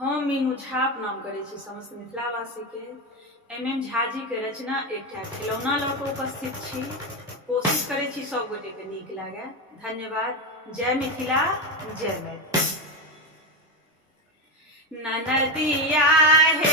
हम मीनू झा नाम करै छी समस्त मिथिलावासी के। MM झा जी के रचना एकटा खिलौना लऽ कऽ उपस्थित छी। कोशिश करै छी सब गोटे के नीक लागे। धन्यवाद। जय मिथिला, जय मैथिली। ननदिया हे